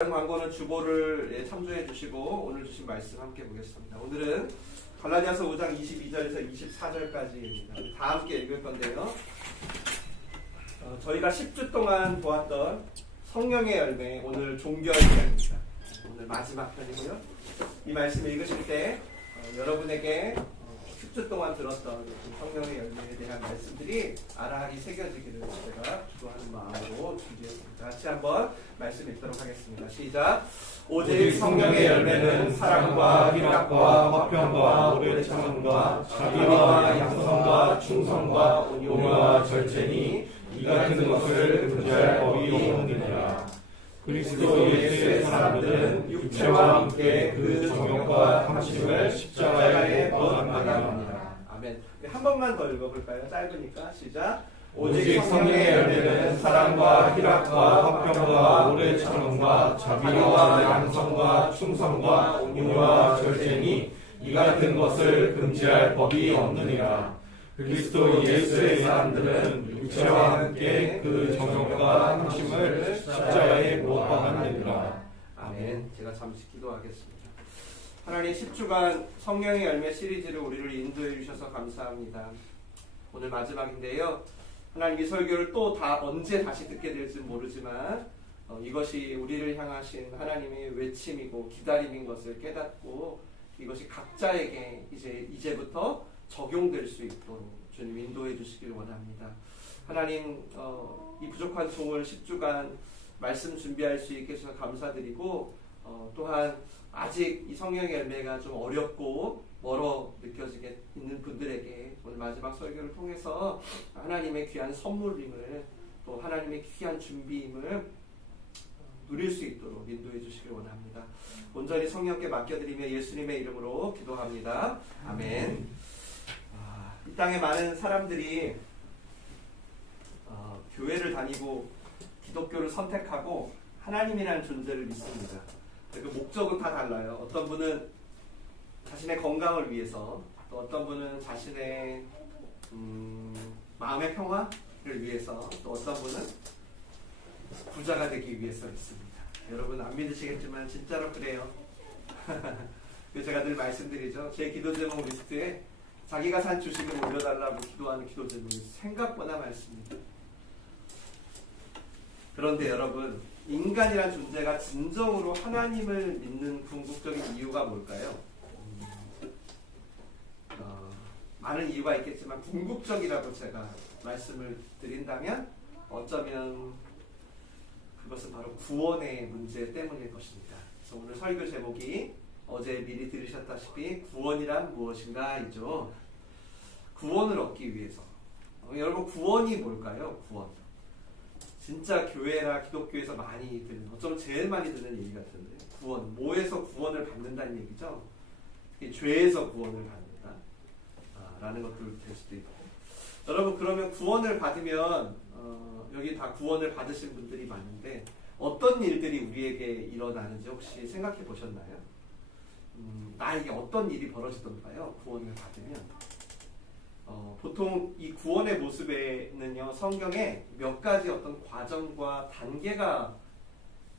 다른 광고는 주보를 참조해 주시고 오늘 주신 말씀 함께 보겠습니다. 오늘은 갈라디아서 5장 22절에서 24절까지입니다. 다 함께 읽을 건데요. 저희가 10주 동안 보았던 성령의 열매, 오늘 종결 편입니다. 오늘 마지막 편이고요. 이 말씀 읽으실 때 여러분에게 10주 동안 들었던 성령의 열매에 대한 말씀들이 알아하기 새겨지기를 제가 기도하는 마음으로 준비했습니다. 같이 한번 말씀 읽도록 하겠습니다. 시작. 오직 성령의 열매는 사랑과 희락과 화평과 오래 참음과 자비와 양성과 충성과 온유와 절제니 이 같은 것을 금지할 법이 없느니라. 그리스도 예수의 사람들은 육체와 함께 그 정욕과 탐심을 십자가에 못 박게 합니다. 아멘. 한 번만 더 읽어볼까요? 짧으니까. 시작. 오직 성령의 열매는 사랑과 희락과 화평과 오래 참음과 자비와 양성과 충성과 온유와 절제니 이 같은 것을 금지할 법이 없느니라. 그리스도 예수의 사람들은 육체와 함께 그 정욕과 탐심을 십자가에 못 박았느니라. 아멘. 제가 잠시 기도하겠습니다. 하나님, 10주간 성령의 열매 시리즈를 우리를 인도해 주셔서 감사합니다. 오늘 마지막인데요. 하나님, 이 설교를 또 언제 다시 듣게 될지 모르지만 이것이 우리를 향하신 하나님의 외침이고 기다림인 것을 깨닫고 이것이 각자에게 이제부터 적용될 수 있도록 주님 인도해 주시길 원합니다. 하나님, 이 부족한 종을 10주간 말씀 준비할 수 있게 해주셔서 감사드리고 또한 아직 이 성령의 열매가 좀 어렵고 멀어 느껴지게 있는 분들에게 오늘 마지막 설교를 통해서 하나님의 귀한 선물임을 또 하나님의 귀한 준비임을 누릴 수 있도록 인도해 주시길 원합니다. 온전히 성령께 맡겨드리며 예수님의 이름으로 기도합니다. 아멘. 이 땅에 많은 사람들이 교회를 다니고 기독교를 선택하고 하나님이라는 존재를 믿습니다. 그 목적은 다 달라요. 어떤 분은 자신의 건강을 위해서, 또 어떤 분은 자신의 마음의 평화를 위해서, 또 어떤 분은 부자가 되기 위해서 믿습니다. 여러분 안 믿으시겠지만 진짜로 그래요. 제가 늘 말씀드리죠. 제 기도 제목 리스트에 자기가 산 주식을 올려달라고 기도하는 기도 제목이 생각보다 많습니다. 그런데 여러분, 인간이란 존재가 진정으로 하나님을 믿는 궁극적인 이유가 뭘까요? 많은 이유가 있겠지만 궁극적이라고 제가 말씀을 드린다면 어쩌면 그것은 바로 구원의 문제 때문일 것입니다. 그래서 오늘 설교 제목이 어제 미리 들으셨다시피 구원이란 무엇인가 이죠. 구원을 얻기 위해서. 여러분, 구원이 뭘까요? 구원. 진짜 교회나 기독교에서 많이 듣는, 어쩌면 제일 많이 듣는 얘기 같은데, 구원. 뭐에서 구원을 받는다는 얘기죠? 죄에서 구원을 받는다 라는 것도 될 수도 있고. 여러분, 그러면 구원을 받으면 여기 다 구원을 받으신 분들이 많은데 어떤 일들이 우리에게 일어나는지 혹시 생각해 보셨나요? 나에게 어떤 일이 벌어지던가요? 구원을 받으면 보통 이 구원의 모습에는요, 성경에 몇 가지 어떤 과정과 단계가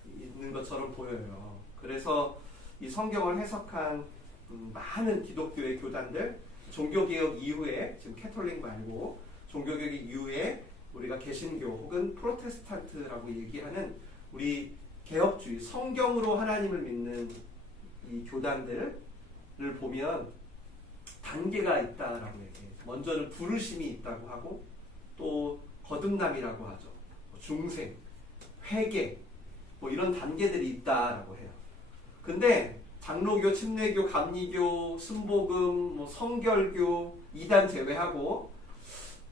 있는 것처럼 보여요. 그래서 이 성경을 해석한 많은 기독교의 교단들, 종교개혁 이후에, 지금 캐톨릭 말고 종교개혁 이후에 우리가 개신교 혹은 프로테스탄트라고 얘기하는 우리 개혁주의, 성경으로 하나님을 믿는 이 교단들을 보면 단계가 있다라고 얘기해요. 먼저는 부르심이 있다고 하고, 또 거듭남이라고 하죠. 중생, 회개, 이런 단계들이 있다라고 해요. 근데 장로교, 침례교, 감리교, 순복음, 성결교, 이단 제외하고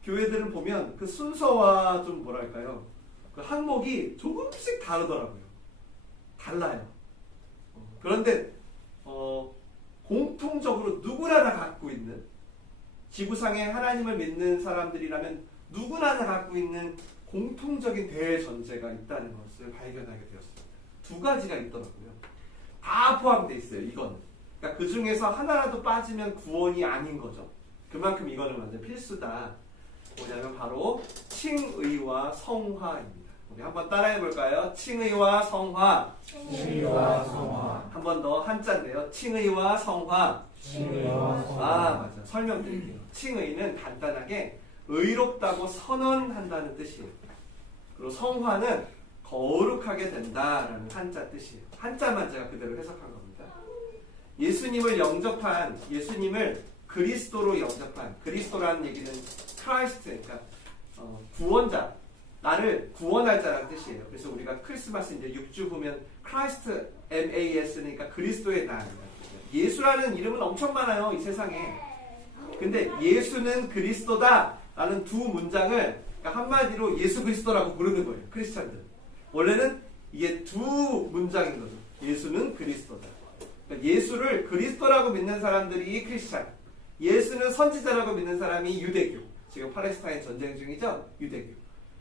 교회들을 보면 그 순서와 좀 뭐랄까요, 그 항목이 조금씩 다르더라고요. 달라요. 그런데 공통적으로 누구나 다 갖고 있는, 지구상에 하나님을 믿는 사람들이라면 누구나 다 갖고 있는 공통적인 대전제가 있다는 것을 발견하게 되었습니다. 두 가지가 있더라고요. 다 포함되어 있어요. 이거는. 그러니까 그 중에서 하나라도 빠지면 구원이 아닌 거죠. 그만큼 이거는 완전 필수다. 뭐냐면 바로 칭의와 성화입니다. 우리 한번 따라해 볼까요? 칭의와 성화. 칭의와 성화. 한 번 더 한자인데요. 칭의와 성화. 칭의와 성화. 아, 맞아. 설명드릴게요. 칭의는 간단하게 의롭다고 선언한다는 뜻이에요. 그리고 성화는 거룩하게 된다라는 한자 뜻이에요. 한자만 제가 그대로 해석한 겁니다. 예수님을 영접한, 예수님을 그리스도로 영접한, 그리스도라는 얘기는 크라이스트, 그러니까 구원자, 나를 구원할 자라는 뜻이에요. 그래서 우리가 크리스마스 이제 6주 보면 크라이스트 MAS니까 그리스도의 나입니다. 예수라는 이름은 엄청 많아요, 이 세상에. 근데 예수는 그리스도다 라는 두 문장을, 그러니까 한마디로 예수 그리스도라고 부르는 거예요, 크리스찬들. 원래는 이게 두 문장인 거죠. 예수는 그리스도다. 그러니까 예수를 그리스도라고 믿는 사람들이 크리스찬, 예수는 선지자라고 믿는 사람이 유대교. 지금 팔레스타인 전쟁 중이죠, 유대교.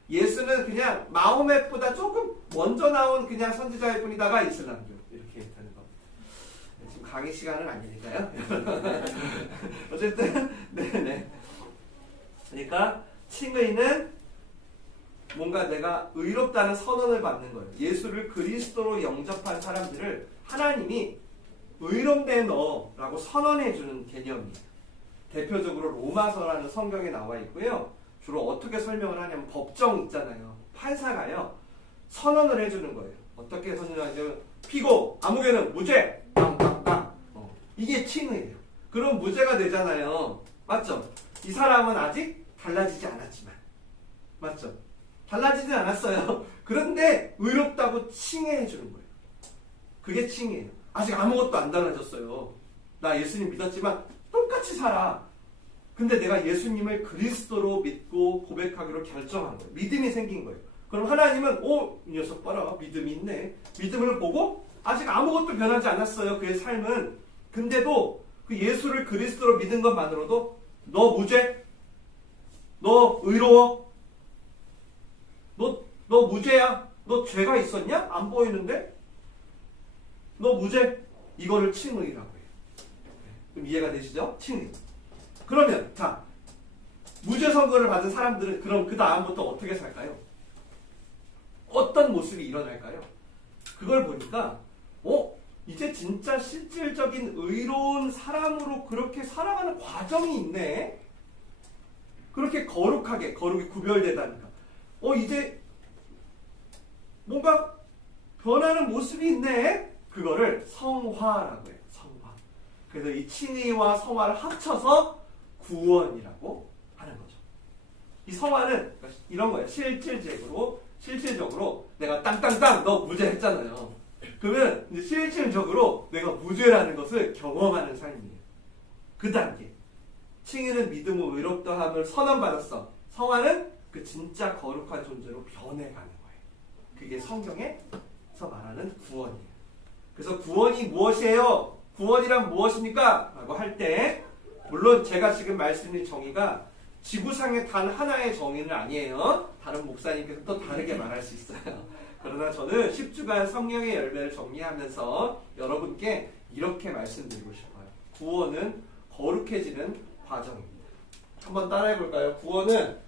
예수는 그냥 마호멧보다 조금 먼저 나온 그냥 선지자일 뿐이다가 이슬람교. 이렇게 되는 겁니다. 지금 강의 시간은 아니니까요. 어쨌든 네네. 그러니까 칭의는 뭔가 내가 의롭다는 선언을 받는 거예요. 예수를 그리스도로 영접한 사람들을 하나님이 의롭된 너라고 선언해 주는 개념이에요. 대표적으로 로마서라는 성경에 나와 있고요. 주로 어떻게 설명을 하냐면 법정 있잖아요. 판사가요. 선언을 해주는 거예요. 어떻게 선언하냐면 피고 아무개는 무죄 땅땅땅. 이게 칭의예요. 그럼 무죄가 되잖아요. 맞죠? 이 사람은 아직 달라지지 않았지만. 맞죠? 달라지지 않았어요. 그런데 의롭다고 칭해해 주는 거예요. 그게 칭이에요. 아직 아무것도 안 달라졌어요. 나 예수님 믿었지만 똑같이 살아. 근데 내가 예수님을 그리스도로 믿고 고백하기로 결정한 거예요. 믿음이 생긴 거예요. 그럼 하나님은 이 녀석 봐라. 믿음이 있네. 믿음을 보고 아직 아무것도 변하지 않았어요. 그의 삶은. 근데도 그 예수를 그리스도로 믿은 것만으로도 너 무죄? 너 의로워? 너 무죄야? 너 죄가 있었냐? 안 보이는데? 너 무죄? 이거를 칭의라고 해요. 그럼 이해가 되시죠? 칭의. 그러면 자, 무죄 선고를 받은 사람들은 그럼 그 다음부터 어떻게 살까요? 어떤 모습이 일어날까요? 그걸 보니까 이제 진짜 실질적인 의로운 사람으로 그렇게 살아가는 과정이 있네. 그렇게 거룩하게, 거룩이 구별되다니까. 이제 뭔가 변하는 모습이 있네. 그거를 성화라고 해요. 성화. 그래서 이 칭의와 성화를 합쳐서 구원이라고 하는 거죠. 이 성화는 이런 거예요. 실질적으로 내가 땅땅땅 너 무죄 했잖아요. 그러면 이제 실질적으로 내가 무죄라는 것을 경험하는 삶이에요. 그 단계. 칭의는 믿음으로 의롭다함을 선언받았어. 성화는 그 진짜 거룩한 존재로 변해가는 거예요. 그게 성경에서 말하는 구원이에요. 그래서 구원이 무엇이에요? 구원이란 무엇입니까? 라고 할 때 물론 제가 지금 말씀드린 정의가 지구상의 단 하나의 정의는 아니에요. 다른 목사님께서 또 다르게 말할 수 있어요. 그러나 저는 10주간 성령의 열매를 정리하면서 여러분께 이렇게 말씀드리고 싶어요. 구원은 거룩해지는 과정입니다. 한번 따라해 볼까요? 구원은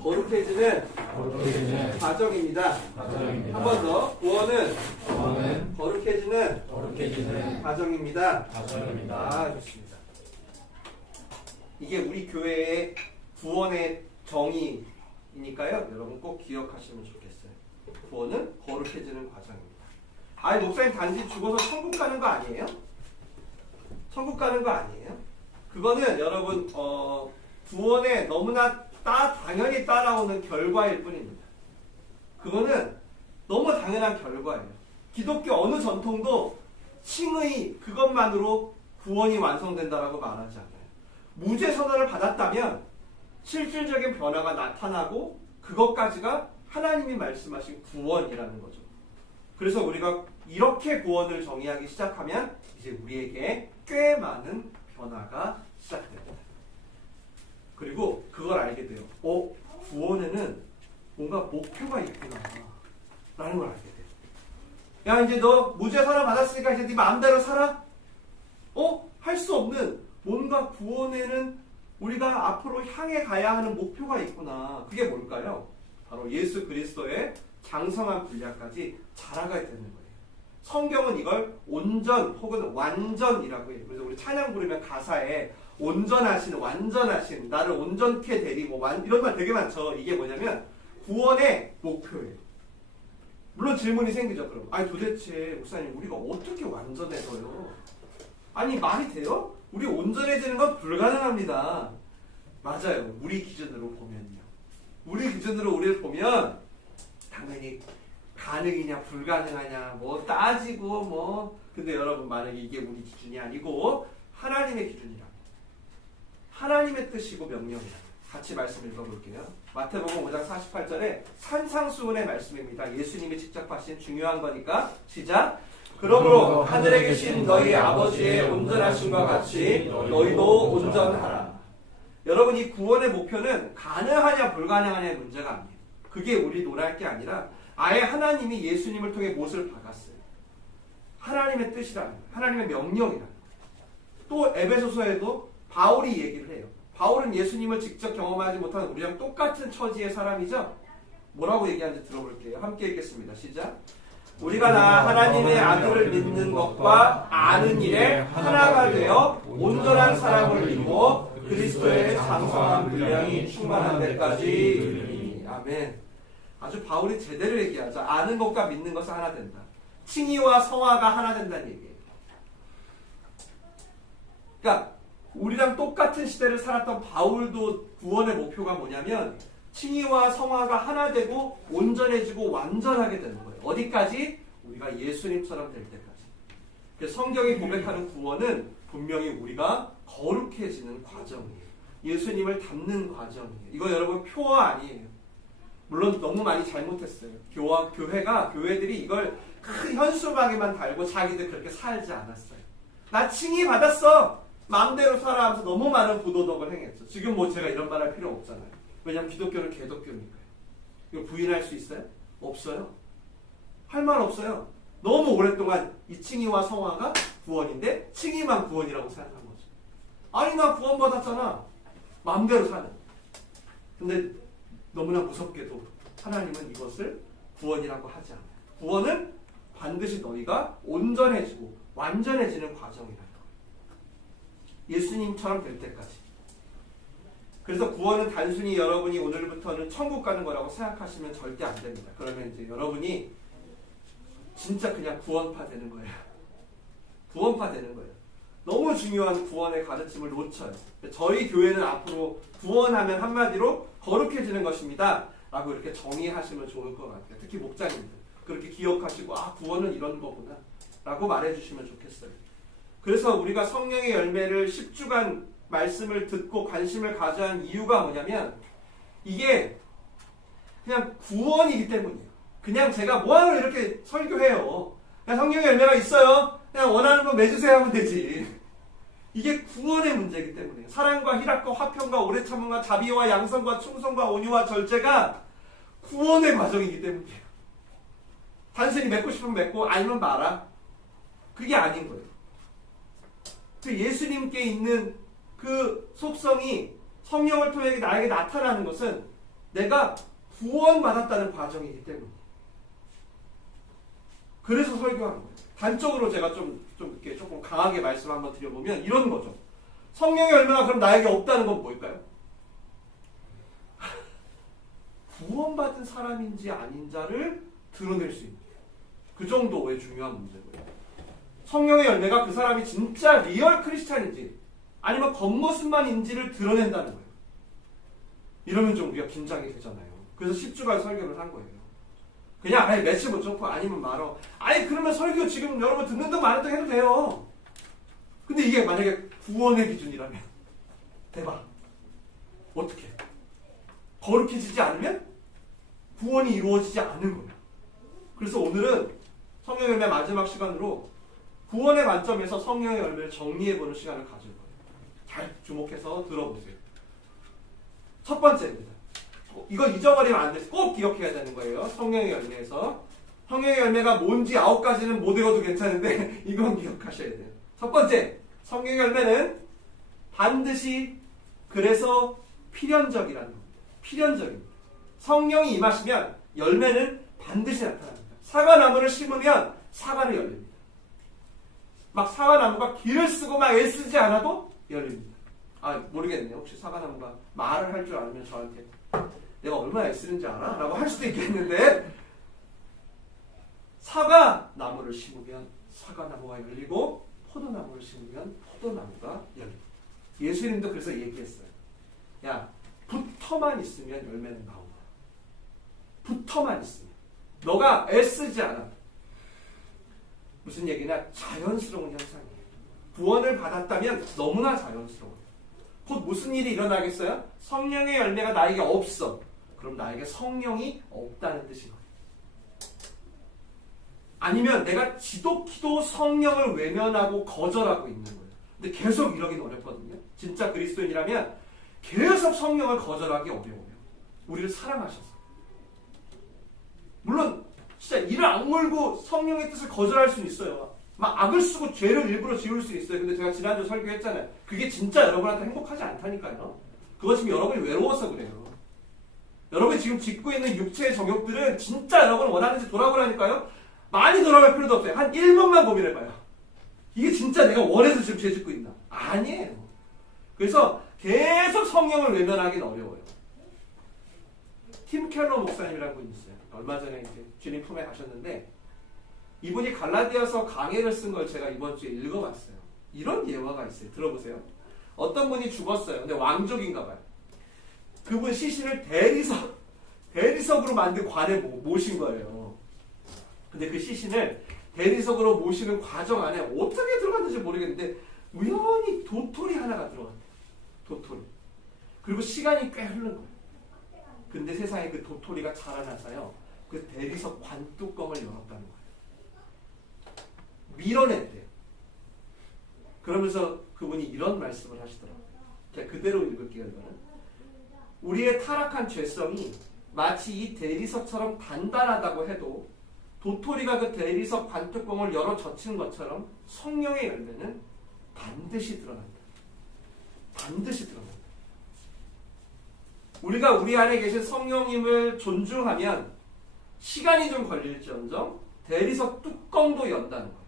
거룩해지는 과정입니다. 한 번 더. 구원은 거룩해지는 과정입니다. 아, 좋습니다. 이게 우리 교회의 구원의 정의이니까요. 여러분 꼭 기억하시면 좋겠어요. 구원은 거룩해지는 과정입니다. 아니, 목사님 단지 죽어서 천국 가는 거 아니에요? 천국 가는 거 아니에요? 그거는 여러분 구원에 너무나 당연히 따라오는 결과일 뿐입니다. 그거는 너무 당연한 결과예요. 기독교 어느 전통도 칭의 그것만으로 구원이 완성된다라고 말하지 않아요. 무죄 선언을 받았다면 실질적인 변화가 나타나고 그것까지가 하나님이 말씀하신 구원이라는 거죠. 그래서 우리가 이렇게 구원을 정의하기 시작하면 이제 우리에게 꽤 많은 변화가 시작됩니다. 그리고 그걸 알게 돼요. 구원에는 뭔가 목표가 있구나 라는 걸 알게 돼요. 야, 이제 너 무죄 선언 받았으니까 이제 네 마음대로 살아? 할 수 없는 뭔가 구원에는 우리가 앞으로 향해 가야 하는 목표가 있구나. 그게 뭘까요? 바로 예수 그리스도의 장성한 분량까지 자라가야 되는 거예요. 성경은 이걸 온전 혹은 완전이라고 해요. 그래서 우리 찬양 부르면 가사에 온전하신, 완전하신, 나를 온전케 되리, 이런 말 되게 많죠. 이게 뭐냐면 구원의 목표예요. 물론 질문이 생기죠. 그럼 아니 도대체 목사님 우리가 어떻게 완전해서요? 아니 말이 돼요? 우리 온전해지는 건 불가능합니다. 맞아요. 우리 기준으로 보면요. 우리 기준으로 우리를 보면 당연히 가능이냐 불가능하냐 따지고 근데 여러분 만약에 이게 우리 기준이 아니고 하나님의 기준이라 하나님의 뜻이고 명령이라 같이 말씀 읽어볼게요. 마태복음 5장 48절에 산상수훈의 말씀입니다. 예수님이 직접 하신 중요한 거니까 시작. 그러므로 하늘에 계신 너희 아버지의 온전하심과 같이 너희도 온전하라. 여러분 이 구원의 목표는 가능하냐 불가능하냐의 문제가 아니에요. 그게 우리 논할 게 아니라 아예 하나님이 예수님을 통해 못을 박았어요. 하나님의 뜻이라는 거예요. 하나님의 명령이라는 거예요. 또 에베소서에도 바울이 얘기를 해요. 바울은 예수님을 직접 경험하지 못한 우리랑 똑같은 처지의 사람이죠. 뭐라고 얘기하는지 들어볼게요. 함께 읽겠습니다. 시작. 우리가 나 하나님의 아들을 믿는 것과 아는 일에 하나가 되어 온전한 사람을 이루어 그리스도의 장성한 분량이 충만한 데까지 이르니. 아멘. 아주 바울이 제대로 얘기하죠. 아는 것과 믿는 것은 하나 된다. 칭의와 성화가 하나 된다는 얘기예요. 그러니까 우리랑 똑같은 시대를 살았던 바울도 구원의 목표가 뭐냐면 칭의와 성화가 하나 되고 온전해지고 완전하게 되는 거예요. 어디까지? 우리가 예수님처럼 될 때까지. 성경이 고백하는 구원은 분명히 우리가 거룩해지는 과정이에요. 예수님을 닮는 과정이에요. 이거 여러분 표어 아니에요. 물론 너무 많이 잘못했어요. 교회들이 이걸 큰 현수막에만 달고 자기들 그렇게 살지 않았어요. 나 칭의 받았어. 마음대로 살아 하면서 너무 많은 부도덕을 행했죠. 지금 제가 이런 말 할 필요 없잖아요. 왜냐하면 기독교는 개독교니까요. 이거 부인할 수 있어요? 없어요. 할 말 없어요. 너무 오랫동안 이 칭의와 성화가 구원인데 칭의만 구원이라고 생각한 거죠. 아니 나 구원 받았잖아. 마음대로 사는. 근데 너무나 무섭게도 하나님은 이것을 구원이라고 하지 않아요. 구원은 반드시 너희가 온전해지고 완전해지는 과정이라는 거예요. 예수님처럼 될 때까지. 그래서 구원은 단순히 여러분이 오늘부터는 천국 가는 거라고 생각하시면 절대 안 됩니다. 그러면 이제 여러분이 진짜 그냥 구원파 되는 거예요. 구원파 되는 거예요. 너무 중요한 구원의 가르침을 놓쳐요. 저희 교회는 앞으로 구원하면 한마디로 거룩해지는 것입니다. 라고 이렇게 정의하시면 좋을 것 같아요. 특히 목자님들. 그렇게 기억하시고 구원은 이런 거구나. 라고 말해주시면 좋겠어요. 그래서 우리가 성령의 열매를 10주간 말씀을 듣고 관심을 가져야 하는 이유가 뭐냐면 이게 그냥 구원이기 때문이에요. 그냥 제가 뭐하러 이렇게 설교해요. 그냥 성령의 열매가 있어요. 그냥 원하는 분 맺으세요 하면 되지. 이게 구원의 문제이기 때문이에요. 사랑과 희락과 화평과 오래 참음과 자비와 양선과 충성과 온유와 절제가 구원의 과정이기 때문이에요. 단순히 맺고 싶으면 맺고 아니면 말아. 그게 아닌 거예요. 그 예수님께 있는 그 속성이 성령을 통해 나에게 나타나는 것은 내가 구원받았다는 과정이기 때문이에요. 그래서 설교하는 거예요. 단적으로 제가 이렇게 조금 강하게 말씀 한번 드려보면 이런 거죠. 성령의 열매가 그럼 나에게 없다는 건 뭘까요? 구원받은 사람인지 아닌자를 드러낼 수 있는 그 정도의 중요한 문제고요. 성령의 열매가 그 사람이 진짜 리얼 크리스찬인지 아니면 겉모습만인지를 드러낸다는 거예요. 이러면 좀 우리가 긴장이 되잖아요. 그래서 10주간 설교를 한 거예요. 그냥 매치 못 좋고 아니면 말어. 그러면 설교 지금 여러분 듣는 동 마는 동 해도 돼요. 근데 이게 만약에 구원의 기준이라면 대박. 어떻게? 거룩해지지 않으면 구원이 이루어지지 않은 거예요. 그래서 오늘은 성령의 열매 마지막 시간으로 구원의 관점에서 성령의 열매를 정리해보는 시간을 가질 거예요. 잘 주목해서 들어보세요. 첫 번째입니다. 이거 잊어버리면 안 돼요. 꼭 기억해야 되는 거예요. 성령의 열매에서. 성령의 열매가 뭔지 9가지는 못 외워도 괜찮은데 이건 기억하셔야 돼요. 첫 번째, 성령의 열매는 반드시 그래서 필연적이라는 겁니다. 필연적입니다. 성령이 임하시면 열매는 반드시 나타납니다. 사과나무를 심으면 사과는 열립니다. 막 사과나무가 길을 쓰고 막 애쓰지 않아도 열립니다. 모르겠네요. 혹시 사과나무가 말을 할 줄 알면 저한테 내가 얼마나 애쓰는지 알아? 라고 할 수도 있겠는데, 사과나무를 심으면 사과나무가 열리고 포도나무를 심으면 포도나무가 열립니다. 예수님도 그래서 얘기했어요. 야, 붙어만 있으면 열매는 나온다. 붙어만 있으면. 너가 애쓰지 않아. 무슨 얘기냐? 자연스러운 현상이에요. 구원을 받았다면 너무나 자연스러워요. 곧 무슨 일이 일어나겠어요? 성령의 열매가 나에게 없어. 그럼 나에게 성령이 없다는 뜻인 거예요. 아니면 내가 지독히도 성령을 외면하고 거절하고 있는 거예요. 근데 계속 이러긴 어렵거든요. 진짜 그리스도인이라면 계속 성령을 거절하기 어려워요. 우리를 사랑하셔서. 물론 진짜 이를 악물고 성령의 뜻을 거절할 수는 있어요. 막 악을 쓰고 죄를 일부러 지을 수 있어요. 근데 제가 지난주 설교했잖아요. 그게 진짜 여러분한테 행복하지 않다니까요. 그거 지금 여러분이 외로워서 그래요. 여러분이 지금 짓고 있는 육체의 정욕들은 진짜 여러분 원하는지 돌아보라니까요. 많이 돌아갈 필요도 없어요. 한 1분만 고민해봐요. 이게 진짜 내가 원해서 지금 죄 짓고 있나? 아니에요. 그래서 계속 성령을 외면하기는 어려워요. 팀 켈러 목사님이라는 분이 있어요. 얼마 전에 이제 주님 품에 가셨는데, 이분이 갈라디아서 강해를 쓴 걸 제가 이번 주에 읽어봤어요. 이런 예화가 있어요. 들어보세요. 어떤 분이 죽었어요. 근데 왕족인가 봐요. 그분 시신을 대리석으로 만든 관에 모신 거예요. 근데 그 시신을 대리석으로 모시는 과정 안에 어떻게 들어갔는지 모르겠는데 우연히 도토리 하나가 들어갔대요. 도토리. 그리고 시간이 꽤 흐른 거예요. 근데 세상에 그 도토리가 자라나서요, 그 대리석 관뚜껑을 열었다는 거예요. 밀어냈대요. 그러면서 그분이 이런 말씀을 하시더라고요. 제가 그대로 읽을게요. 이거는. 우리의 타락한 죄성이 마치 이 대리석처럼 단단하다고 해도 도토리가 그 대리석 관뚜껑을 열어 젖힌 것처럼 성령의 열매는 반드시 드러난다. 반드시 드러난다. 우리가 우리 안에 계신 성령님을 존중하면 시간이 좀 걸릴지언정 대리석 뚜껑도 연다는 거예요.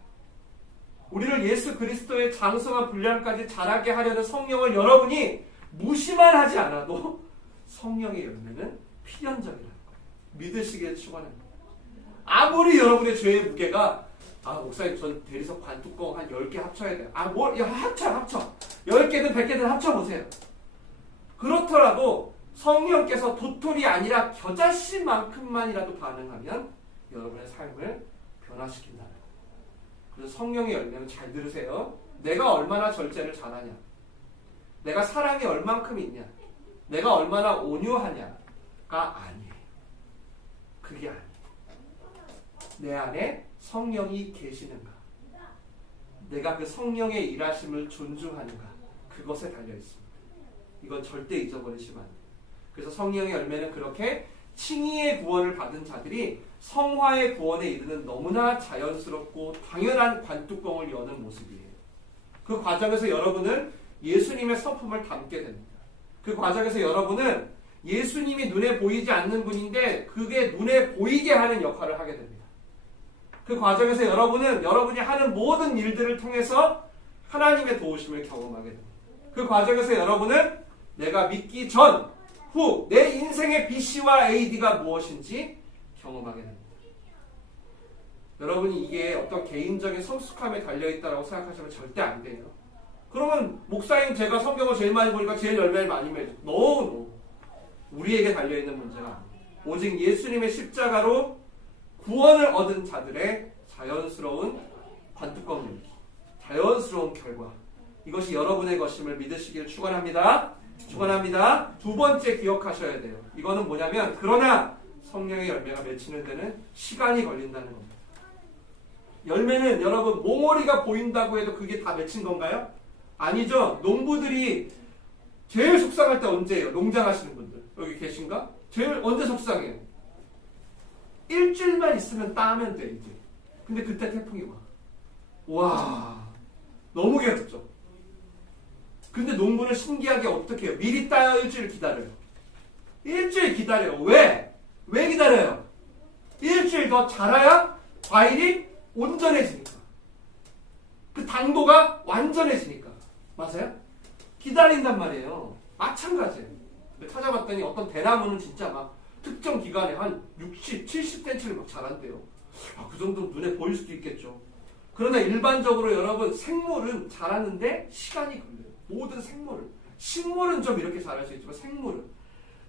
우리를 예수 그리스도의 장성한 분량까지 자라게 하려는 성령을 여러분이 무시만 하지 않아도 성령의 열매는 필연적이라는 거예요. 믿으시기를 축원합니다. 아무리 여러분의 죄의 무게가 목사님 전 대리석 관뚜껑 한 10개 합쳐야 돼요. 합쳐. 10개든 100개든 합쳐보세요. 그렇더라도 성령께서 도토리 아니라 겨자씨만큼만이라도 반응하면 여러분의 삶을 변화시킨다는 거예요. 그래서 성령의 열매는 잘 들으세요. 내가 얼마나 절제를 잘하냐, 내가 사랑이 얼만큼 있냐, 내가 얼마나 온유하냐가 아니에요. 그게 아니에요. 내 안에 성령이 계시는가, 내가 그 성령의 일하심을 존중하는가, 그것에 달려 있습니다. 이건 절대 잊어버리시면 안 돼요. 그래서 성령의 열매는 그렇게 칭의의 구원을 받은 자들이 성화의 구원에 이르는 너무나 자연스럽고 당연한 관뚜껑을 여는 모습이에요. 그 과정에서 여러분은 예수님의 성품을 담게 됩니다. 그 과정에서 여러분은 예수님이 눈에 보이지 않는 분인데 그게 눈에 보이게 하는 역할을 하게 됩니다. 그 과정에서 여러분은 여러분이 하는 모든 일들을 통해서 하나님의 도우심을 경험하게 됩니다. 그 과정에서 여러분은 내가 믿기 전, 후, 내 인생의 BC와 AD가 무엇인지 경험하게 됩니다. 여러분이 이게 어떤 개인적인 성숙함에 달려있다고 생각하시면 절대 안 돼요. 그러면 목사님 제가 성경을 제일 많이 보니까 제일 열매를 많이 맺죠. No. 우리에게 달려있는 문제가 아닙니다. 오직 예수님의 십자가로 구원을 얻은 자들의 자연스러운 관뚜껑 열기, 자연스러운 결과, 이것이 여러분의 것임을 믿으시기를 축원합니다. 축원합니다. 두 번째 기억하셔야 돼요. 이거는 뭐냐면, 그러나 성령의 열매가 맺히는 데는 시간이 걸린다는 겁니다. 열매는 여러분 몽오리가 보인다고 해도 그게 다 맺힌 건가요? 아니죠. 농부들이 제일 속상할 때 언제예요? 농장하시는 분들 여기 계신가? 제일 언제 속상해요? 일주일만 있으면 따면 돼 이제. 근데 그때 태풍이 와. 와, 너무 괴롭죠. 근데 농부는 신기하게 어떻게 해요? 미리 따야 일주일 기다려요. 일주일 기다려요. 왜? 왜 기다려요? 일주일 더 자라야 과일이 온전해지니까. 그 당도가 완전해지니까. 맞아요? 기다린단 말이에요. 마찬가지예요. 근데 찾아봤더니 어떤 대나무는 진짜 막 특정 기간에 한 60, 70cm를 막 자란대요. 그 정도는 눈에 보일 수도 있겠죠. 그러나 일반적으로 여러분 생물은 자라는데 시간이 걸려요. 모든 생물은. 식물은 좀 이렇게 자랄 수 있지만 생물은.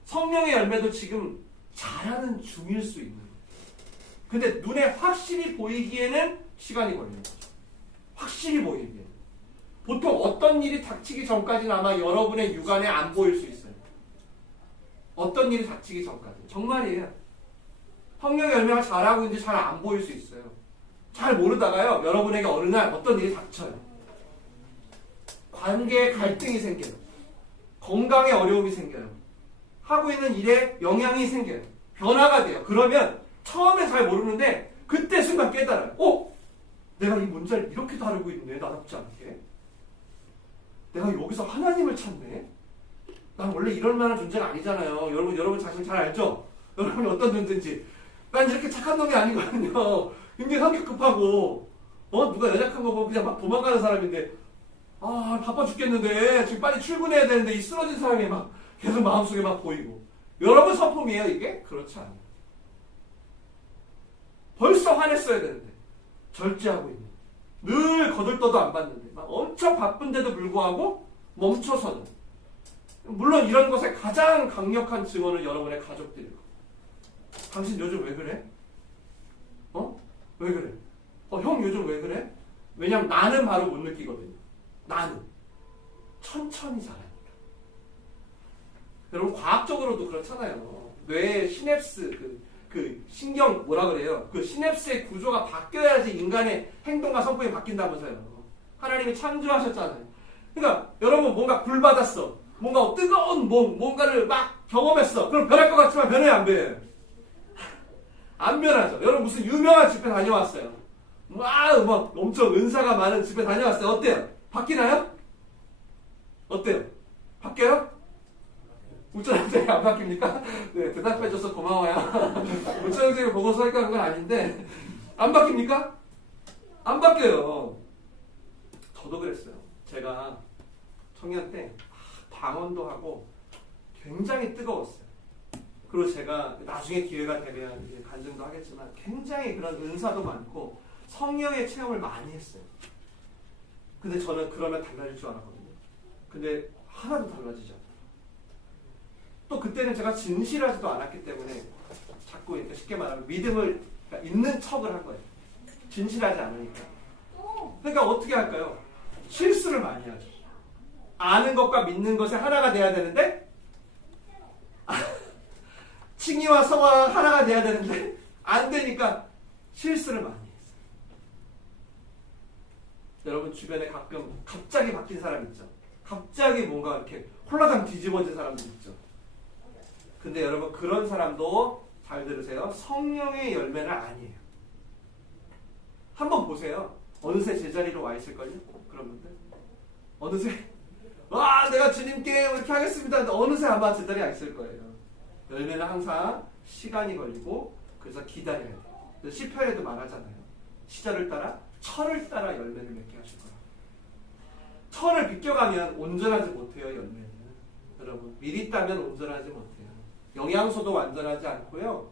성령의 열매도 지금 자라는 중일 수 있는 거예요. 근데 눈에 확실히 보이기에는 시간이 걸리는 거죠. 확실히 보이기에는. 보통 어떤 일이 닥치기 전까지는 아마 여러분의 육안에 안 보일 수 있어요. 어떤 일이 닥치기 전까지. 정말이에요. 성령의 열매가 자라고 있는지 잘 안 보일 수 있어요. 잘 모르다가요, 여러분에게 어느 날 어떤 일이 닥쳐요. 관계에 갈등이 생겨요. 건강에 어려움이 생겨요. 하고 있는 일에 영향이 생겨요. 변화가 돼요. 그러면 처음엔 잘 모르는데 그때 순간 깨달아요. 내가 이 문제를 이렇게 다루고 있네. 나답지 않게. 내가 여기서 하나님을 찾네. 난 원래 이럴 만한 존재가 아니잖아요. 여러분 자신 잘 알죠? 여러분이 어떤 존재인지. 난 이렇게 착한 놈이 아니거든요. 굉장히 성격 급하고, 누가 연약한 거 보고 그냥 막 도망가는 사람인데, 바빠 죽겠는데, 지금 빨리 출근해야 되는데, 이 쓰러진 사람이 막 계속 마음속에 막 보이고. 여러분 성품이에요, 이게? 그렇지 않아요. 벌써 화냈어야 되는데, 절제하고 있는. 늘 거들떠도 안 받는데, 막 엄청 바쁜데도 불구하고 멈춰서는. 물론 이런 것에 가장 강력한 증언을 여러분의 가족들이 거예요. 당신 요즘 왜 그래? 왜 그래? 형 요즘 왜 그래? 왜냐면 나는 바로 못 느끼거든요. 나는. 천천히 자라니까. 여러분 과학적으로도 그렇잖아요. 뇌의 시냅스, 그 신경 뭐라 그래요? 그 시냅스의 구조가 바뀌어야지 인간의 행동과 성품이 바뀐다면서요. 하나님이 창조하셨잖아요. 그러니까 여러분 뭔가 불 받았어. 뭔가 뜨거운 뭔가를 막 경험했어. 그럼 변할 것 같지만 변해요, 안 변해요? 안 변하죠. 여러분 무슨 유명한 집회 다녀왔어요. 막 엄청 은사가 많은 집회 다녀왔어요. 어때요? 바뀌나요? 어때요? 바뀌어요? 우천형제가 안 바뀝니까? 네, 대답해줘서 고마워요. 우천형제가 보고서 할까 그건 아닌데 안 바뀝니까? 안 바뀌어요. 저도 그랬어요. 제가 청년 때 방언도 하고 굉장히 뜨거웠어요. 그리고 제가 나중에 기회가 되면 간증도 하겠지만 굉장히 그런 은사도 많고 성령의 체험을 많이 했어요. 근데 저는 그러면 달라질 줄 알았거든요. 근데 하나도 달라지지 않아요. 또 그때는 제가 진실하지도 않았기 때문에 자꾸 이렇게 쉽게 말하면 믿음을 있는 척을 한 거예요. 진실하지 않으니까. 그러니까 어떻게 할까요? 실수를 많이 하죠. 아는 것과 믿는 것이 하나가 돼야 되는데 칭의와 성화가 하나가 돼야 되는데 안 되니까 실수를 많이 했어요. 여러분 주변에 가끔 갑자기 바뀐 사람 있죠. 갑자기 뭔가 이렇게 홀라당 뒤집어진 사람도 있죠. 근데 여러분 그런 사람도 잘 들으세요. 성령의 열매는 아니에요. 한번 보세요. 어느새 제자리로 와 있을걸요? 그런 분들. 어느새 내가 주님께 이렇게 하겠습니다. 어느새 아마 제자리에 와 있을 거예요. 열매는 항상 시간이 걸리고 그래서 기다려야 돼요. 시편에도 말하잖아요. 시절을 따라 철을 따라 열매를 맺게 하실 거라. 철을 비껴가면 온전하지 못해요. 열매는. 여러분 미리 따면 온전하지 못해요. 영양소도 완전하지 않고요.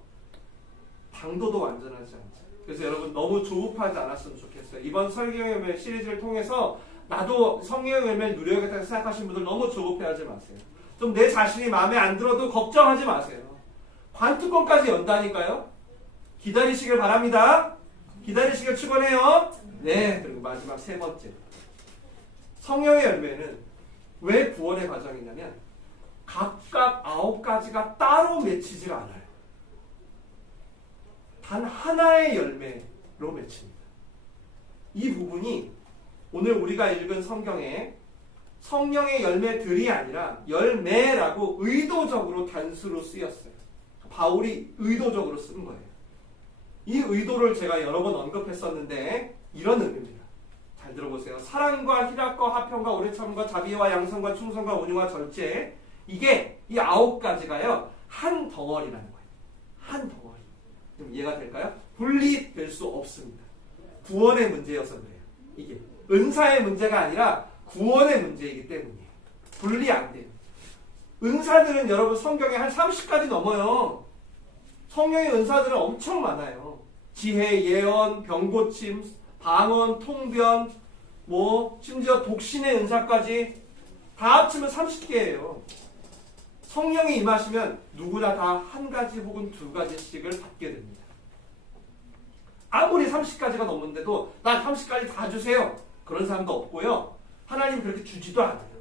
당도도 완전하지 않죠. 그래서 여러분 너무 조급하지 않았으면 좋겠어요. 이번 성령의 열매 시리즈를 통해서 나도 성령의 열매를 누려야겠다고 생각하시는 분들 너무 조급해하지 마세요. 좀 내 자신이 마음에 안 들어도 걱정하지 마세요. 관뚜껑까지 연다니까요. 기다리시길 바랍니다. 기다리시길 축원해요. 네, 그리고 마지막 세 번째. 성령의 열매는 왜 구원의 과정이냐면 각각 9가지가 따로 맺히질 않아요. 단 하나의 열매로 맺힙니다. 이 부분이 오늘 우리가 읽은 성경에 성령의 열매들이 아니라 열매라고 의도적으로 단수로 쓰였어요. 바울이 의도적으로 쓴 거예요. 이 의도를 제가 여러 번 언급했었는데 이런 의미입니다. 잘 들어보세요. 사랑과 희락과 화평과 오래참과 자비와 양성과 충성과 온유와 절제, 이게 이 9가지가요 한 덩어리라는 거예요. 한 덩어리. 좀 이해가 될까요? 분리될 수 없습니다. 구원의 문제여서 그래요. 이게 은사의 문제가 아니라 구원의 문제이기 때문이에요. 분리 안 돼요. 은사들은 여러분 성경에 한 30가지 넘어요. 성령의 은사들은 엄청 많아요. 지혜, 예언, 병고침, 방언, 통변, 심지어 독신의 은사까지 다 합치면 30개예요. 성령이 임하시면 누구나 다 한 가지 혹은 두 가지씩을 받게 됩니다. 아무리 30가지가 넘는데도 난 30가지 다 주세요. 그런 사람도 없고요. 하나님이 그렇게 주지도 않아요.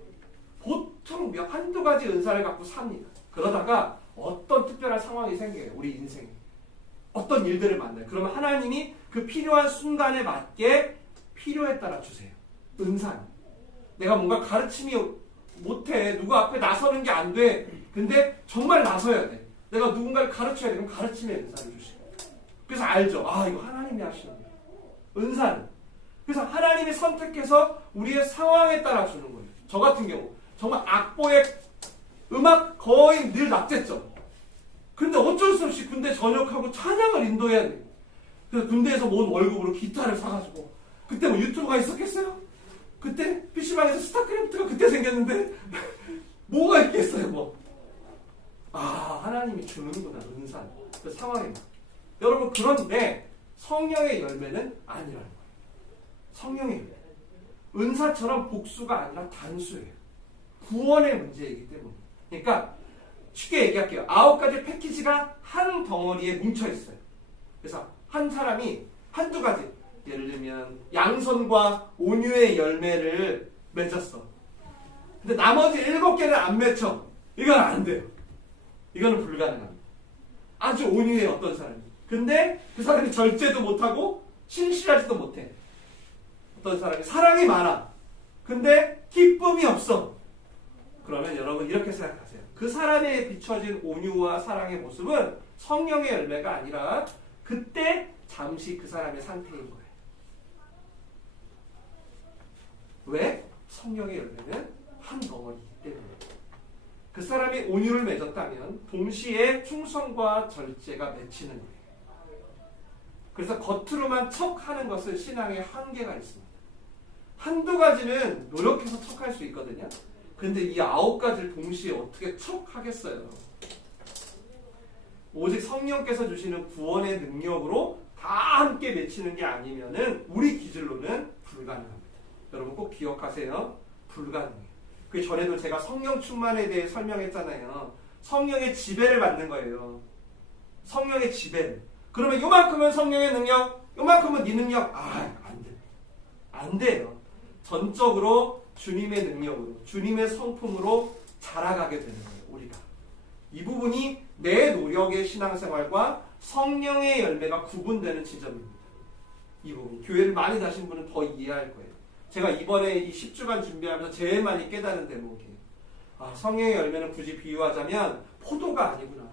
보통 한두 가지 은사를 갖고 삽니다. 그러다가 어떤 특별한 상황이 생겨요. 우리 인생에. 어떤 일들을 만나요. 그러면 하나님이 그 필요한 순간에 맞게 필요에 따라 주세요. 은사는. 내가 뭔가 가르침이 못해. 누구 앞에 나서는 게 안 돼. 근데 정말 나서야 돼. 내가 누군가를 가르쳐야 돼. 그럼 가르침의 은사를 주시고. 그래서 알죠. 이거 하나님이 하시는 거예요. 은사는. 그래서 하나님이 선택해서 우리의 상황에 따라 주는 거예요. 저 같은 경우 정말 악보에 음악 거의 늘 낙제점. 근데 어쩔 수 없이 군대 전역하고 찬양을 인도해야 돼. 그래서 군대에서 모은 월급으로 기타를 사가지고 그때 유튜브가 있었겠어요? 그때 PC방에서 스타크래프트가 그때 생겼는데 뭐가 있겠어요 하나님이 주는구나 은사. 그 상황에 맞게. 여러분 그런데 성령의 열매는 아니라는 거예요. 성령의 열매. 은사처럼 복수가 아니라 단수예요. 구원의 문제이기 때문에. 그러니까 쉽게 얘기할게요. 9가지 패키지가 한 덩어리에 뭉쳐 있어요. 그래서 한 사람이 한두 가지, 예를 들면 양선과 온유의 열매를 맺었어. 근데 나머지 7개는 안 맺혀. 이건 안 돼요. 이거는 불가능합니다. 아주 온유의 어떤 사람이. 근데 그 사람이 절제도 못하고 신실하지도 못해. 어떤 사람이 사랑이 많아. 근데 기쁨이 없어. 그러면 여러분 이렇게 생각하세요. 그 사람에 비춰진 온유와 사랑의 모습은 성령의 열매가 아니라 그때 잠시 그 사람의 상태인 거예요. 왜? 성령의 열매는 한 덩어리이기 때문에. 그 사람이 온유를 맺었다면 동시에 충성과 절제가 맺히는 거예요. 그래서 겉으로만 척하는 것은 신앙의 한계가 있습니다. 한두 가지는 노력해서 척할 수 있거든요. 근데 이 9가지를 동시에 어떻게 척하겠어요? 오직 성령께서 주시는 구원의 능력으로 다 함께 맺히는 게 아니면은 우리 기질로는 불가능합니다. 여러분 꼭 기억하세요. 불가능해요. 그 전에도 제가 성령 충만에 대해 설명했잖아요. 성령의 지배를 받는 거예요. 성령의 지배를. 그러면 요만큼은 성령의 능력, 요만큼은 네 능력. 안 돼. 안 돼요. 전적으로 주님의 능력으로, 주님의 성품으로 자라가게 되는 거예요. 우리가. 이 부분이 내 노력의 신앙생활과 성령의 열매가 구분되는 지점입니다. 이 부분. 교회를 많이 다신 분은 더 이해할 거예요. 제가 이번에 이 10주간 준비하면서 제일 많이 깨달은 대목이에요. 성령의 열매는 굳이 비유하자면 포도가 아니구나.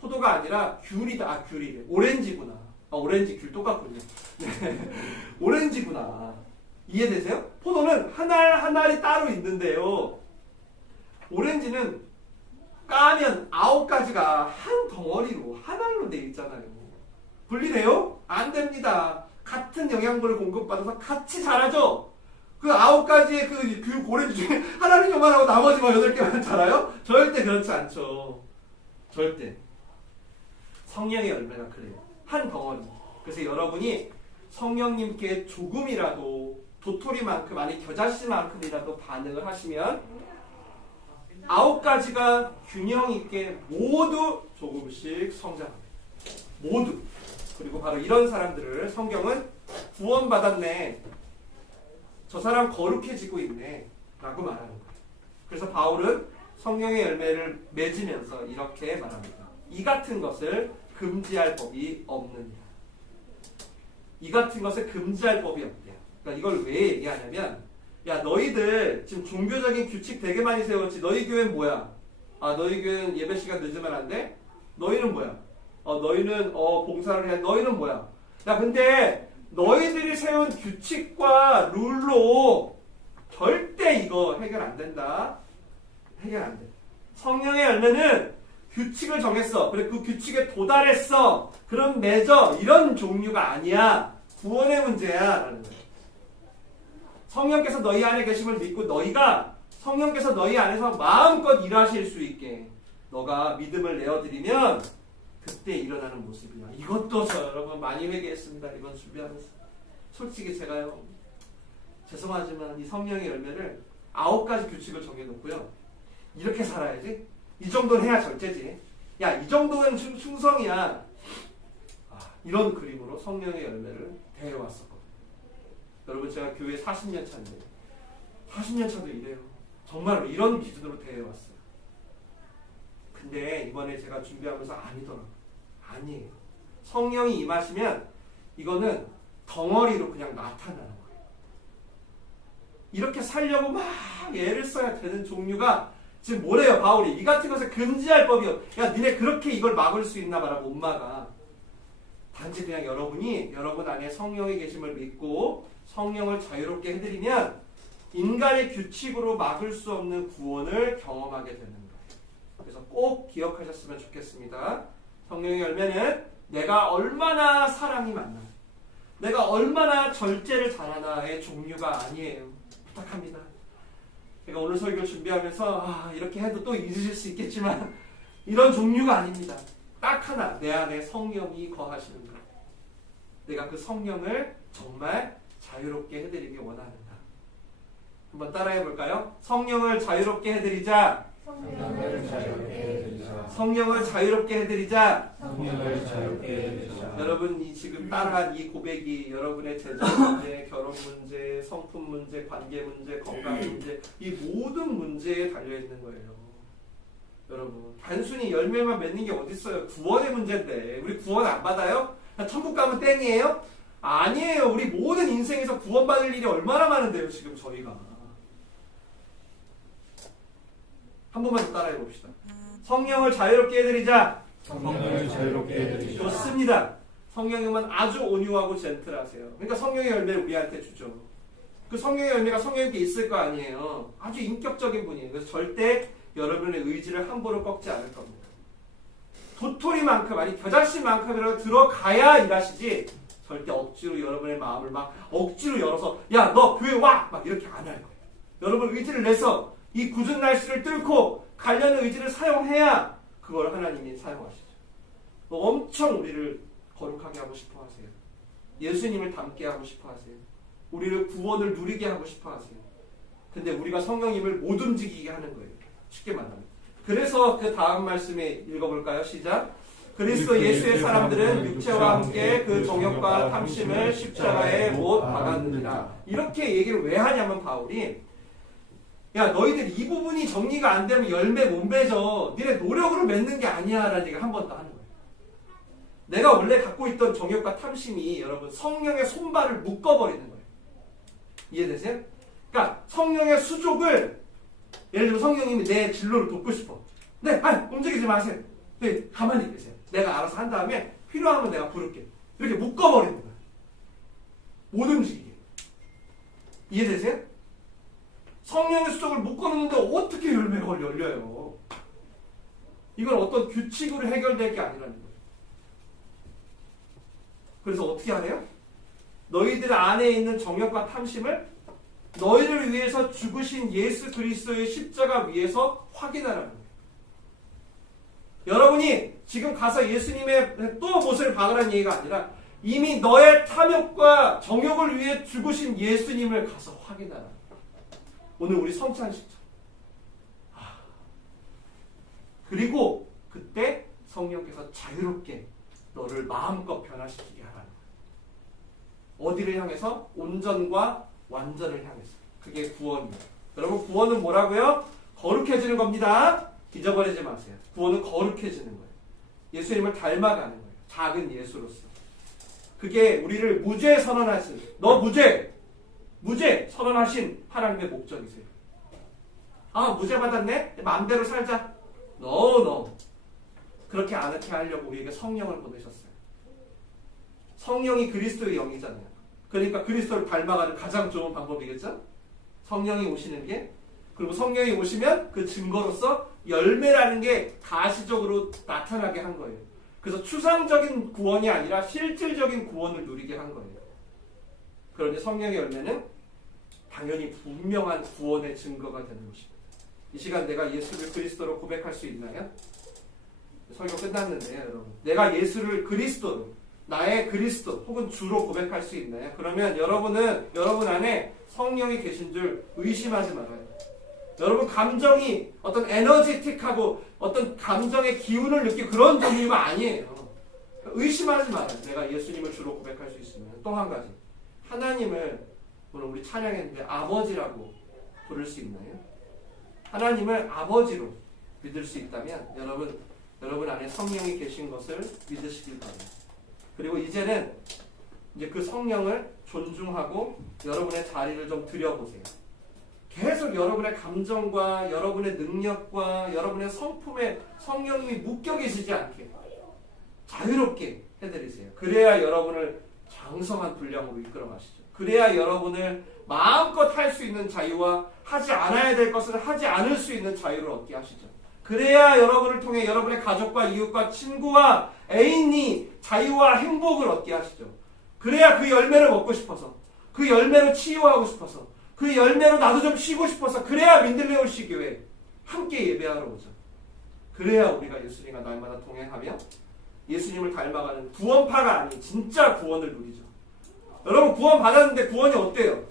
포도가 아니라 귤이다. 귤이래. 오렌지구나. 오렌지 귤 똑같군요. 네. 오렌지구나. 이해되세요? 포도는 하나알이 따로 있는데요. 오렌지는 까면 9가지가 한 덩어리로 하나로 되어 있잖아요. 분리돼요? 안 됩니다. 같은 영양분을 공급받아서 같이 자라죠? 그 9가지의 그 오렌지 중에 하나는 요만하고 나머지 8개만 자라요? 절대 그렇지 않죠. 절대. 성령의 열매가 그래요. 한 덩어리. 그래서 여러분이 성령님께 조금이라도 도토리만큼 아니 겨자씨만큼이라도 반응을 하시면 9가지가 균형 있게 모두 조금씩 성장합니다. 모두. 그리고 바로 이런 사람들을 성경은 구원받았네. 저 사람 거룩해지고 있네. 라고 말하는 거예요. 그래서 바울은 성령의 열매를 맺으면서 이렇게 말합니다. 이 같은 것을 금지할 법이 없느니라. 이 같은 것을 금지할 법이 없대요. 그러니까 이걸 왜 얘기하냐면 야 너희들 지금 종교적인 규칙 되게 많이 세웠지. 너희 교회는 뭐야? 너희 교회는 예배 시간 늦으면 안 돼? 너희는 뭐야? 너희는 봉사를 해. 너희는 뭐야? 야 근데 너희들이 세운 규칙과 룰로 절대 이거 해결 안 된다. 해결 안 돼. 성령의 열매는 규칙을 정했어. 그래 그 규칙에 도달했어. 그럼 맺어. 이런 종류가 아니야. 구원의 문제야. 라는 거예요. 성령께서 너희 안에 계심을 믿고 너희가 성령께서 너희 안에서 마음껏 일하실 수 있게 너가 믿음을 내어드리면 그때 일어나는 모습이야. 이것도 저 여러분 많이 회개했습니다. 이번 준비하면서. 솔직히 제가요. 죄송하지만 이 성령의 열매를 9가지 규칙을 정해놓고요. 이렇게 살아야지. 이 정도는 해야 절제지. 야, 이 정도는 충성이야. 이런 그림으로 성령의 열매를 대해왔었거든요. 여러분 제가 교회 40년 차인데 40년 차도 이래요. 정말로 이런 기준으로 대해왔어요. 근데 이번에 제가 준비하면서 아니더라고요. 아니에요. 성령이 임하시면 이거는 덩어리로 그냥 나타나는 거예요. 이렇게 살려고 막 애를 써야 되는 종류가 지금 뭐래요 바울이. 이 같은 것을 금지할 법이요. 야 니네 그렇게 이걸 막을 수 있나 봐라고 엄마가. 단지 그냥 여러분이 여러분 안에 성령의 계심을 믿고 성령을 자유롭게 해드리면 인간의 규칙으로 막을 수 없는 구원을 경험하게 되는 거예요. 그래서 꼭 기억하셨으면 좋겠습니다. 성령의 열매는 내가 얼마나 사랑이 많나, 내가 얼마나 절제를 잘하나의 종류가 아니에요. 부탁합니다. 제가 오늘 설교 준비하면서 이렇게 해도 또 잊으실 수 있겠지만 이런 종류가 아닙니다. 딱 하나, 내 안에 성령이 거하시는 것. 내가 그 성령을 정말 자유롭게 해드리기 원하는가. 한번 따라해 볼까요? 성령을 자유롭게 해드리자. 성령을 자유롭게 해드리자. 성령을 자유롭게 해드리자. 성령을 자유롭게 해드리자. 여러분 이 지금 따라한 이 고백이 여러분의 재정 문제, 결혼 문제, 성품 문제, 관계 문제, 건강 문제, 이 모든 문제에 달려 있는 거예요. 여러분 단순히 열매만 맺는 게 어디 있어요? 구원의 문제인데 우리 구원 안 받아요? 천국 가면 땡이에요? 아니에요. 우리 모든 인생에서 구원받을 일이 얼마나 많은데요 지금 저희가. 한 번만 더 따라해 봅시다. 성령을 자유롭게 해드리자. 성령을 자유롭게 해드리자. 좋습니다. 성령님은 아주 온유하고 젠틀하세요. 그러니까 성령의 열매를 우리한테 주죠. 그 성령의 열매가 성령님께 있을 거 아니에요. 아주 인격적인 분이에요. 그래서 절대 여러분의 의지를 함부로 꺾지 않을 겁니다. 도토리만큼 아니 겨자씨만큼이라도 들어가야 일하시지 절대 억지로 여러분의 마음을 막 억지로 열어서 야 너 교회 와! 막 이렇게 안 할 거예요. 여러분 의지를 내서 이 굳은 날씨를 뚫고 가려는 의지를 사용해야 그걸 하나님이 사용하시죠. 엄청 우리를 거룩하게 하고 싶어 하세요. 예수님을 닮게 하고 싶어 하세요. 우리를 구원을 누리게 하고 싶어 하세요. 근데 우리가 성령님을 못 움직이게 하는 거예요. 쉽게 말하면. 그래서 그 다음 말씀에 읽어볼까요? 시작. 그리스도 예수의 사람들은 육체와 함께 그 정욕과 탐심을 십자가에 못 박았느니라. 이렇게 얘기를 왜 하냐면 바울이 야 너희들 이 부분이 정리가 안 되면 열매 못 맺어. 니네 노력으로 맺는 게 아니야 라는 얘기를 한 번 더 하는 거예요. 내가 원래 갖고 있던 정욕과 탐심이 여러분 성령의 손발을 묶어버리는 거예요. 이해되세요? 그러니까 성령의 수족을 예를 들면 성령님이 내 진로를 돕고 싶어. 네, 움직이지 마세요. 네, 가만히 계세요. 내가 알아서 한 다음에 필요하면 내가 부를게. 이렇게 묶어버리는 거예요. 못 움직이게. 이해되세요? 성령의 수족을 묶어놓는데 어떻게 열매가 열려요? 이건 어떤 규칙으로 해결될 게 아니라는 거예요. 그래서 어떻게 하래요? 너희들 안에 있는 정욕과 탐심을 너희를 위해서 죽으신 예수 그리스도의 십자가 위에서 확인하라는 거예요. 여러분이 지금 가서 예수님의 또 못을 박으라는 얘기가 아니라 이미 너의 탐욕과 정욕을 위해 죽으신 예수님을 가서 확인하라. 오늘 우리 성찬식장. 그리고 그때 성령께서 자유롭게 너를 마음껏 변화시키게 하라는 거예요. 어디를 향해서? 온전과 완전을 향해서. 그게 구원이에요. 여러분 구원은 뭐라고요? 거룩해지는 겁니다. 잊어버리지 마세요. 구원은 거룩해지는 거예요. 예수님을 닮아가는 거예요. 작은 예수로서. 그게 우리를 무죄 선언하신, 너 무죄 선언하신 하나님의 목적이세요. 무죄 받았네? 마음대로 살자. No. 그렇게 않게 하려고 우리에게 성령을 보내셨어요. 성령이 그리스도의 영이잖아요. 그러니까 그리스도를 닮아가는 가장 좋은 방법이겠죠? 성령이 오시는 게 그리고 성령이 오시면 그 증거로서 열매라는 게 가시적으로 나타나게 한 거예요. 그래서 추상적인 구원이 아니라 실질적인 구원을 누리게 한 거예요. 그런데 성령의 열매는 당연히 분명한 구원의 증거가 되는 것입니다. 이 시간 내가 예수를 그리스도로 고백할 수 있나요? 설교 끝났는데요, 여러분. 내가 예수를 그리스도로, 나의 그리스도 혹은 주로 고백할 수 있나요? 그러면 여러분 안에 성령이 계신 줄 의심하지 말아요. 여러분 감정이 어떤 에너지틱하고 어떤 감정의 기운을 느끼고 그런 종류가 아니에요. 의심하지 말아요. 내가 예수님을 주로 고백할 수 있으면. 또 한 가지. 하나님을 오늘 우리 찬양했는데 아버지라고 부를 수 있나요? 하나님을 아버지로 믿을 수 있다면 여러분 안에 성령이 계신 것을 믿으시길 바랍니다. 그리고 이제는 이제 그 성령을 존중하고 여러분의 자리를 좀 들여보세요. 계속 여러분의 감정과 여러분의 능력과 여러분의 성품에 성령님이 묶여 계시지 않게 자유롭게 해드리세요. 그래야 여러분을 장성한 분량으로 이끌어 가시죠. 그래야 여러분을 마음껏 할 수 있는 자유와 하지 않아야 될 것을 하지 않을 수 있는 자유를 얻게 하시죠. 그래야 여러분을 통해 여러분의 가족과 이웃과 친구와 애인이 자유와 행복을 얻게 하시죠. 그래야 그 열매를 먹고 싶어서, 그 열매로 치유하고 싶어서, 그 열매로 나도 좀 쉬고 싶어서, 그래야 민들레홀씨 교회 함께 예배하러 오죠. 그래야 우리가 예수님과 날마다 동행하며 예수님을 닮아가는 구원파가 아닌 진짜 구원을 누리죠. 여러분 구원 받았는데 구원이 어때요?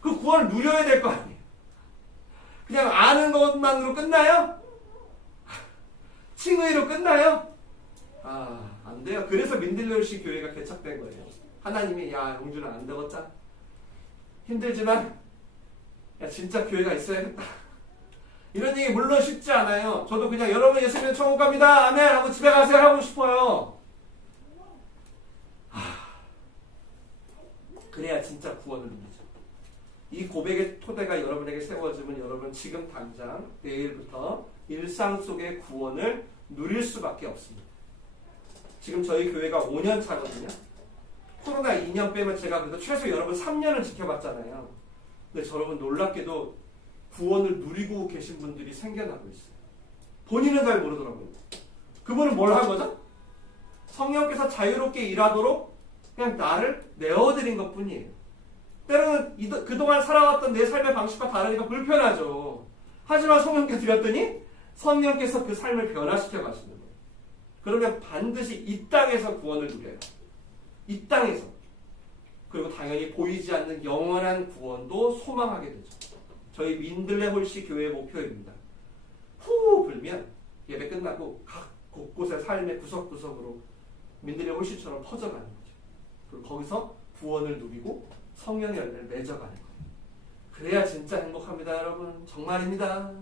그 구원을 누려야 될 거 아니에요. 그냥 아는 것만으로 끝나요? 칭의로 끝나요? 안 돼요. 그래서 민들레홀씨 교회가 개척된 거예요. 하나님이 야 영준아 안 되겠다. 힘들지만 야 진짜 교회가 있어야겠다. 이런 얘기 물론 쉽지 않아요. 저도 그냥 여러분 예수님 천국 갑니다. 아멘 하고 집에 가세요 하고 싶어요. 그래야 진짜 구원을 누리죠. 이 고백의 토대가 여러분에게 세워지면 여러분 지금 당장 내일부터 일상 속의 구원을 누릴 수밖에 없습니다. 지금 저희 교회가 5년 차거든요. 코로나 2년 빼면 제가 그래도 최소 여러분 3년을 지켜봤잖아요. 근데 여러분 놀랍게도 구원을 누리고 계신 분들이 생겨나고 있어요. 본인은 잘 모르더라고요. 그분은 뭘 한 거죠? 성령께서 자유롭게 일하도록 그냥 나를 내어드린 것 뿐이에요. 때로는 그동안 살아왔던 내 삶의 방식과 다르니까 불편하죠. 하지만 성령께 드렸더니 성령께서 그 삶을 변화시켜 가시는 거예요. 그러면 반드시 이 땅에서 구원을 누려요. 이 땅에서. 그리고 당연히 보이지 않는 영원한 구원도 소망하게 되죠. 저희 민들레홀씨 교회의 목표입니다. 후 불면 예배 끝나고 각 곳곳의 삶의 구석구석으로 민들레홀씨처럼 퍼져가는 거죠. 그리고 거기서 구원을 누리고 성령의 열매를 맺어가는 거예요. 그래야 진짜 행복합니다, 여러분. 정말입니다.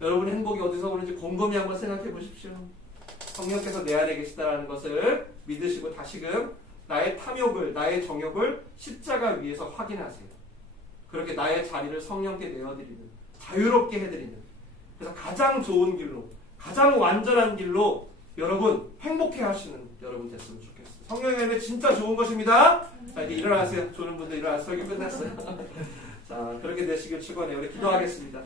여러분의 행복이 어디서 오는지 곰곰이 한번 생각해 보십시오. 성령께서 내 안에 계시다는 것을 믿으시고 다시금 나의 탐욕을, 나의 정욕을 십자가 위에서 확인하세요. 그렇게 나의 자리를 성령께 내어드리는, 자유롭게 해드리는, 그래서 가장 좋은 길로, 가장 완전한 길로 여러분 행복해 하시는 여러분 됐으면 좋겠어요. 성령의 열매 진짜 좋은 것입니다. 자, 이제 일어나세요. 좋은 분들 일어나서 설교 끝났어요. 자, 그렇게 되시길 축원해요. 우리 기도하겠습니다.